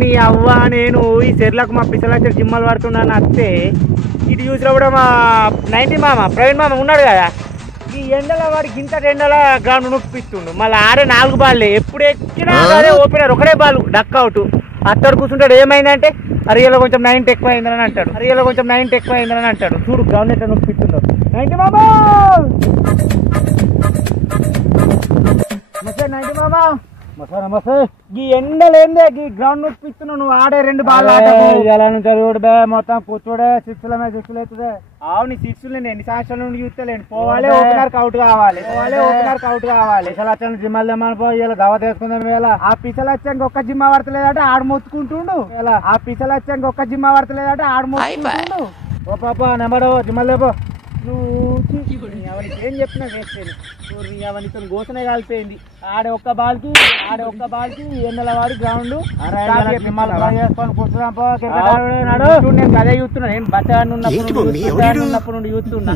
నీ అవ్వ నేను ఈ చెర్లకు మా పిసలచ్చ జిమ్మలు పడుతున్నాను అత్తే ఇటు చూసినా కూడా మా 90 మామ ప్రవీణ్ మామ ఉన్నాడు కదా ఈ ఎండల వాడికి ఇంత ఎండల గ్రౌండ్ నొప్పిస్తుండు మళ్ళీ ఆడే 4 బాల్లే ఎప్పుడు ఎక్కినా అదే ఓపెనర్ ఒకటే బాల్ డక్ అవుట్ అత్తడు కూర్చుంటాడు ఏమైందంటే అరియలో కొంచెం 90 ఎక్కువ అయిందని అంటాడు చూడు గ్రౌండ్ ఎట్లా నొప్పిస్తుండో 90 మామ మామ నమస్తే ఈ ఎండలేందే ఈ గ్రౌండ్ నొప్పిస్తున్నావు నువ్వు ఆడే 2 బాల్ చూడు మొత్తం కూర్చోడే 6 అవుతుంది అవును 6 నేను ఎన్ని సంవత్సరాల నుండి చూస్తలేండి పోవాలి ఓపెనర్ అవుట్ కావాలి పిసలచ్చని జిమ్మలు తెమ్మని పోయి ఇలా దవ తీసుకుందాం ఇలా ఆ పిసలచ్చంకి ఒక్క జిమ్మ పడతలేదట ఆడు మొత్తుకుంటుండు ఓ పాప నెంబడు జిమ్మలు లేపో ఏం చెప్పినా వేస్తేనే గోసనే కాలిపోయింది ఆడే ఒక్క బాల్కి ఎన్నెల వాడి గ్రౌండ్ నేను అదే చూస్తున్నా నేను బట్ట ఉన్నప్పుడు నుండి చూస్తున్నా